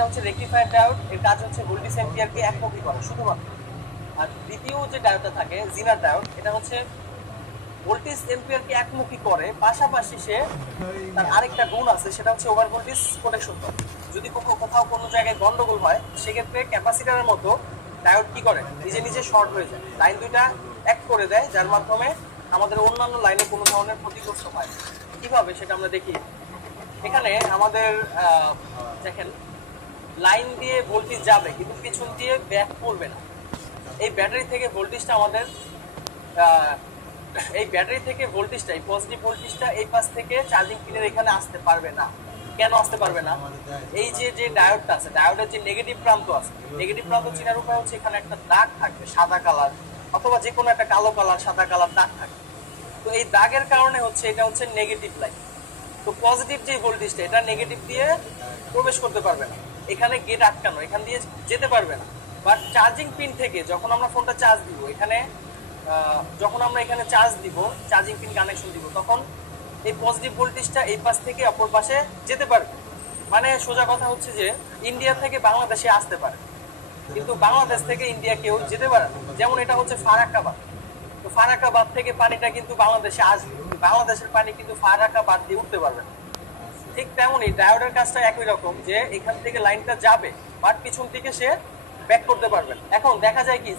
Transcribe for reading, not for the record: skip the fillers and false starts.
একটা হচ্ছে rectifier diode, এর কাজ হচ্ছে ভোল্টেজ এম্পিয়ারকে একমুখী করা শুধুমাত্র। আর দ্বিতীয় যে ডায়োডটা থাকে জিনার ডায়োড, এটা হচ্ছে ভোল্টেজ এম্পিয়ারকে একমুখী করে, পাশাপাশি সে তার আরেকটা গুণ আছে, সেটা হচ্ছে ওভার ভোল্টেজ প্রোটেকশন করে। যদি কোথাও কোনো জায়গায় গন্ডগোল হয়, সেক্ষেত্রে ক্যাপাসিটরের মতো ডায়োড কি করে, নিজে নিজে শর্ট হয়ে যায়, লাইন দুইটা এক করে দেয়, যার মাধ্যমে আমাদের অন্যান্য লাইনে কোনো ধরনের ক্ষতিগ্রস্ত হয়। কিভাবে সেটা আমরা দেখি। এখানে আমাদের দেখেন, লাইন দিয়ে ভোল্টেজ যাবে কিন্তু পিছন দিয়ে ব্যাক করবে না। এই ব্যাটারি থেকে ভোল্টেজটা আমাদের এই ব্যাটারি থেকে ভোল্টেজটা, এই পজিটিভ ভোল্টেজটা এই পাশ থেকে চার্জিং পিনের এখানে আসতে পারবে না। কেন আসতে পারবে না? এই যে যে ডায়োডটা আছে, ডায়োডের যে নেগেটিভ প্রান্ত আছে, নেগেটিভ প্রান্ত চেনার উপায় হচ্ছে এখানে একটা দাগ থাকবে সাদা কালার, অথবা যে কোনো একটা কালো কালার সাদা কালার দাগ থাকবে। তো এই দাগের কারণে হচ্ছে এটা হচ্ছে নেগেটিভ লাইন। তো পজিটিভ যে ভোল্টেজটা, এটা নেগেটিভ দিয়ে প্রবেশ করতে পারবে না, এখানে গেট আটকানো, এখান দিয়ে যেতে পারবে না। বাট চার্জিং পিন থেকে যখন আমরা ফোনটা চার্জ দিব, এখানে যখন আমরা এখানে চার্জ দিব, চার্জিং পিন কানেকশন দিব, তখন এই পজিটিভ ভোল্টেজটা এই পাশ থেকে অপর পাশে যেতে পারবে। মানে সোজা কথা হচ্ছে যে ইন্ডিয়া থেকে বাংলাদেশে আসতে পারে, কিন্তু বাংলাদেশ থেকে ইন্ডিয়া কেউ যেতে পারে না। যেমন এটা হচ্ছে ফারাক্কাবাদ, তো ফারাক্কাবাদ থেকে পানিটা কিন্তু বাংলাদেশে আসবে, বাংলাদেশের পানি কিন্তু ফারাক্কাবাদ দিয়ে উঠতে পারবে না। ঠিক তেমনই ডায়োডের কাজটা একই রকম, যে এখান থেকে লাইনটা যাবে বাট পিছন থেকে সে ব্যাক করতে পারবে। এখন দেখা যায় কি